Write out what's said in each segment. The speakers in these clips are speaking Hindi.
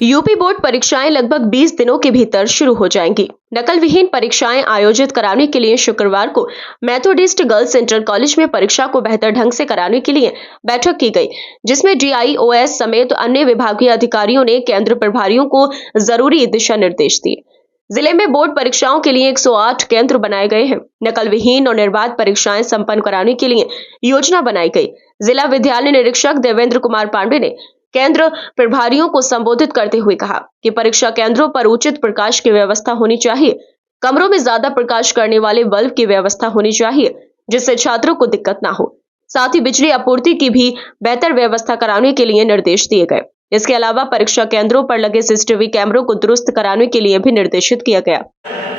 यूपी बोर्ड परीक्षाएं लगभग 20 दिनों के भीतर शुरू हो जाएंगी। नकल विहीन परीक्षाएं आयोजित कराने के लिए शुक्रवार को मेथोडिस्ट गर्ल्स इंटर कॉलेज में परीक्षा को बेहतर ढंग से कराने के लिए बैठक की गई, जिसमें DIOS समेत अन्य विभागीय अधिकारियों ने केंद्र प्रभारियों को जरूरी दिशा निर्देश दिए। जिले में बोर्ड परीक्षाओं के लिए 108 केंद्र बनाए गए हैं। नकल विहीन और निर्बाध परीक्षाएं संपन्न कराने के लिए योजना बनाई गई। जिला विद्यालय निरीक्षक देवेंद्र कुमार पांडे ने केंद्र प्रभारियों को संबोधित करते हुए कहा कि परीक्षा केंद्रों पर उचित प्रकाश की व्यवस्था होनी चाहिए। कमरों में ज्यादा प्रकाश करने वाले बल्ब की व्यवस्था होनी चाहिए, जिससे छात्रों को दिक्कत ना हो। साथ ही बिजली आपूर्ति की भी बेहतर व्यवस्था कराने के लिए निर्देश दिए गए। इसके अलावा परीक्षा केंद्रों पर लगे CCTV कैमरों को दुरुस्त कराने के लिए भी निर्देशित किया गया।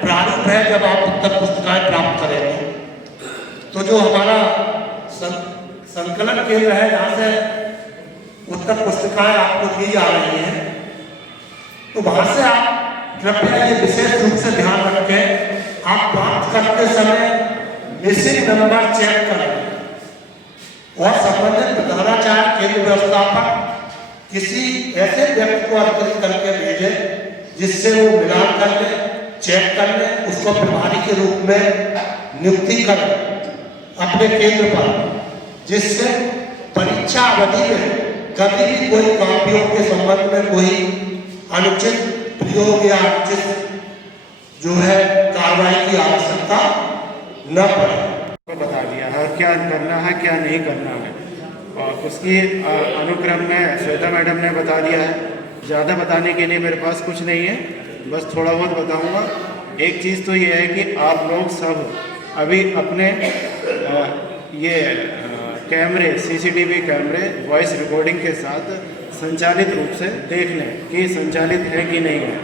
प्रारूप है, जब आप उत्तर पुस्तिकाएं प्राप्त करेंगे तो जो हमारा संकलन केंद्र है, जहाँ से उत्तर पुस्तिकाएं आपको दी जा रही हैं, तो वहां से आप कृपया ये विशेष रूप से ध्यान रखें, आप प्राप्त करते समय मिसिंग नंबर चेक करें और संबंधित प्रधानाचार्य केंद्र व्यवस्थापक किसी ऐसे व्यक्ति को अर्पित करके भेजे जिससे वो मिलान कर ले, चेक कर ले, उसको प्रभारी के रूप में नियुक्ति करें अपने केंद्र पर, जिससे परीक्षा अवधि में कभी भी कोई कॉपियों के संबंध में कोई अनुचित प्रयोग या अनुचित जो है कार्रवाई की आवश्यकता न पड़े। को बता दिया है क्या करना है क्या नहीं करना है, और उसकी अनुक्रम में श्वेता मैडम ने बता दिया है। ज़्यादा बताने के लिए मेरे पास कुछ नहीं है, बस थोड़ा बहुत बताऊंगा। एक चीज़ तो ये है कि आप लोग सब अभी अपने ये कैमरे, CCTV कैमरे वॉइस रिकॉर्डिंग के साथ संचालित रूप से देख लें कि संचालित है कि नहीं है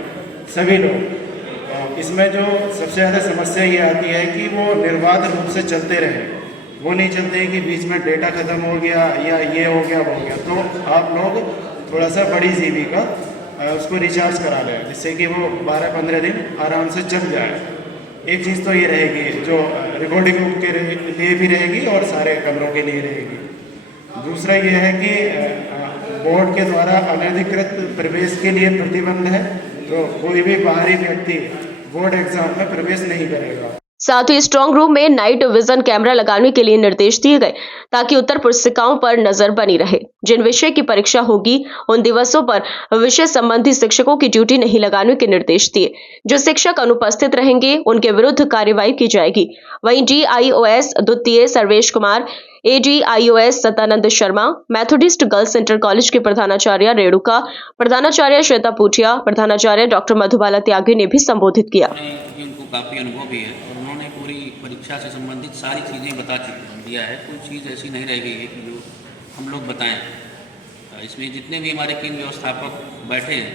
सभी लोग। इसमें जो सबसे ज़्यादा समस्या ये आती है कि वो निर्बाध रूप से चलते रहे, वो नहीं चलते कि बीच में डेटा ख़त्म हो गया या ये हो गया वो हो गया। तो आप लोग थोड़ा सा बड़ी GB का उसको रिचार्ज करा लें, जिससे कि वो 12-15 दिन आराम से चल जाए। एक चीज़ तो ये रहेगी जो रिकॉर्डिंग के लिए भी रहेगी और सारे कमरों के लिए रहेगी। दूसरा ये है कि बोर्ड के द्वारा अनधिकृत प्रवेश के लिए प्रतिबंध है, तो कोई भी बाहरी व्यक्ति बोर्ड एग्जाम में प्रवेश नहीं करेगा। साथ ही स्ट्रांग रूम में नाइट विजन कैमरा लगाने के लिए निर्देश दिए गए, ताकि उत्तर पुस्तिकाओं पर नजर बनी रहे। जिन विषय की परीक्षा होगी उन दिवसों पर विषय संबंधी शिक्षकों की ड्यूटी नहीं लगाने के निर्देश दिए। जो शिक्षक अनुपस्थित रहेंगे उनके विरुद्ध कार्रवाई की जाएगी। वहीं DIOS द्वितीय Sarvesh Kumar, ADIOS Satanand Sharma, Methodist girls inter college के प्रधानाचार्य रेणुका, प्रधानाचार्य श्वेता पूटिया, प्रधानाचार्य डॉक्टर मधुबाला त्यागी ने भी संबोधित किया। उनको काफ़ी अनुभव भी है और उन्होंने पूरी परीक्षा से संबंधित सारी चीज़ें बता दिया है। कोई चीज़ ऐसी नहीं रह गई है कि जो हम लोग बताएं। इसमें जितने भी हमारे केंद्र व्यवस्थापक बैठे हैं,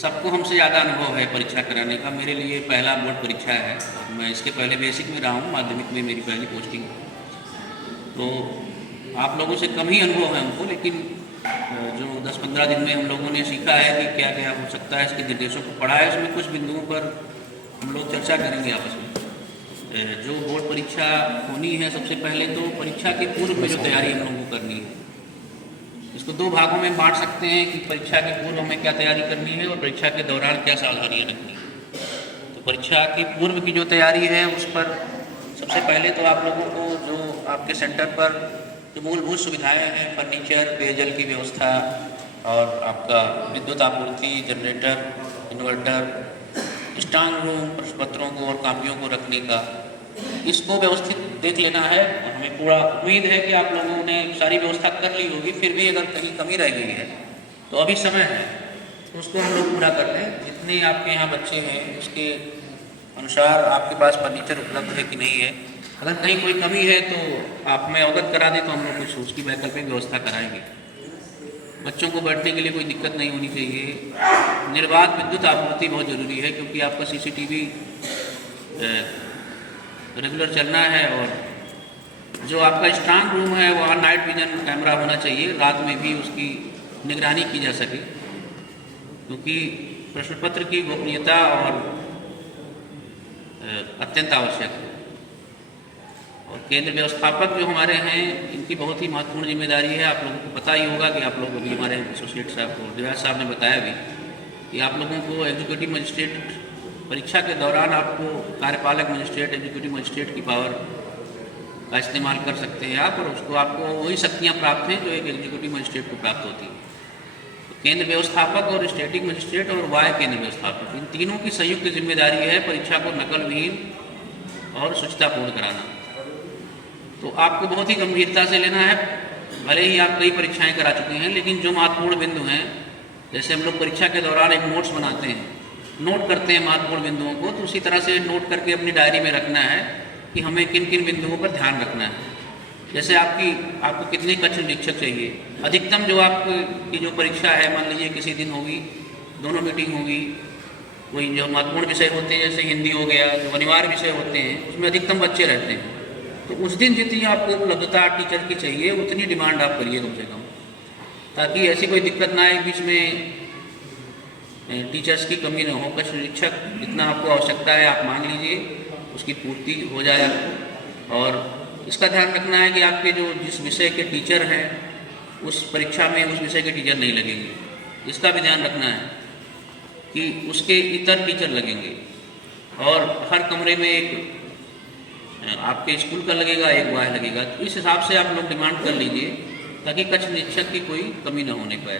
सबको हमसे ज़्यादा अनुभव है परीक्षा कराने का। मेरे लिए पहला बोर्ड परीक्षा है और मैं इसके पहले बेसिक में रहा हूँ, माध्यमिक में मेरी पहली पोस्टिंग। तो आप लोगों से कम ही अनुभव है हमको, लेकिन जो 10-15 दिन में हम लोगों ने सीखा है कि क्या क्या हो सकता है, इसके निर्देशों को पढ़ा है। उसमें कुछ बिंदुओं पर हम लोग चर्चा करेंगे आपस में। जो बोर्ड परीक्षा होनी है, सबसे पहले तो परीक्षा के पूर्व में जो तैयारी हम लोगों को करनी है, इसको 2 भागों में बांट सकते हैं कि परीक्षा के पूर्व में क्या तैयारी करनी है और परीक्षा के दौरान क्या सावधानियाँ रखनी है। तो परीक्षा के पूर्व की जो तैयारी है, उस पर सबसे पहले तो आप लोगों को जो आपके सेंटर पर जो मूलभूत सुविधाएँ हैं, फर्नीचर, पेयजल की व्यवस्था और आपका विद्युत आपूर्ति, जनरेटर, इन्वर्टर, स्ट्रांग रूम, प्रश्न पत्रों को और कापियों को रखने का, इसको व्यवस्थित देख लेना है। और हमें पूरा उम्मीद है कि आप लोगों ने सारी व्यवस्था कर ली होगी। फिर भी अगर कहीं कमी रह गई है तो अभी समय है, तो उसको हम लोग पूरा कर लें। जितने आपके यहाँ बच्चे हैं उसके अनुसार आपके पास फर्नीचर उपलब्ध है कि नहीं है। अगर कहीं कोई कमी है तो आप में अवगत करा दें, तो हम लोग कुछ उसकी वैकल्पिक व्यवस्था कराएंगे। बच्चों को बैठने के लिए कोई दिक्कत नहीं होनी चाहिए। निर्बाध विद्युत आपूर्ति बहुत ज़रूरी है, क्योंकि आपका CCTV रेगुलर चलना है। और जो आपका स्ट्रांग रूम है वहाँ नाइट विजन कैमरा होना चाहिए, रात में भी उसकी निगरानी की जा सके, क्योंकि प्रश्न पत्र की गोपनीयता और अत्यंत आवश्यक है। और केंद्र व्यवस्थापक जो हमारे हैं, इनकी बहुत ही महत्वपूर्ण जिम्मेदारी है। आप लोगों को पता ही होगा कि आप लोग अभी हमारे एसोसिएट साहब को, दिवाज साहब ने बताया भी कि आप लोगों को एग्जीक्यूटिव मजिस्ट्रेट परीक्षा के दौरान आपको कार्यपालक मजिस्ट्रेट, एग्जीक्यूटिव मजिस्ट्रेट की पावर का इस्तेमाल कर सकते हैं आप, और उसको आपको वही शक्तियाँ प्राप्त हैं जो एक एग्जीक्यूटिव मजिस्ट्रेट को प्राप्त होती हैं। तो केंद्र व्यवस्थापक और स्टैटिक मजिस्ट्रेट और वाय केंद्र व्यवस्थापक, इन तीनों की संयुक्त जिम्मेदारी है परीक्षा को नकल विहीन और शुचितापूर्ण कराना। तो आपको बहुत ही गंभीरता से लेना है। भले ही आप कई परीक्षाएं करा चुके हैं, लेकिन जो महत्वपूर्ण बिंदु हैं, जैसे हम लोग परीक्षा के दौरान एक नोट्स बनाते हैं, नोट करते हैं महत्वपूर्ण बिंदुओं को, तो उसी तरह से नोट करके अपनी डायरी में रखना है कि हमें किन किन बिंदुओं पर ध्यान रखना है। जैसे आपको कितने कक्ष निरीक्षक चाहिए, अधिकतम जो आपकी जो परीक्षा है, मान लीजिए किसी दिन होगी, दोनों मीटिंग होगी, कोई जो महत्वपूर्ण विषय होते हैं जैसे हिंदी हो गया, जो अनिवार्य विषय होते हैं उसमें अधिकतम बच्चे रहते हैं, तो उस दिन जितनी आपको उपलब्धता टीचर की चाहिए उतनी डिमांड आप करिए कम से कम, ताकि ऐसी कोई दिक्कत ना आए बीच में टीचर्स की कमी न हो। कक्ष निरीक्षक जितना आपको आवश्यकता है आप मांग लीजिए, उसकी पूर्ति हो जाए आपको। और इसका ध्यान रखना है कि आपके जो जिस विषय के टीचर हैं उस परीक्षा में उस विषय के टीचर नहीं लगेंगे, इसका भी ध्यान रखना है कि उसके इतर टीचर लगेंगे। और हर कमरे में एक आपके स्कूल का लगेगा, एक वाय लगेगा। तो इस हिसाब से आप लोग डिमांड कर लीजिए ताकि कक्ष निरीक्षक की कोई कमी न होने पाए।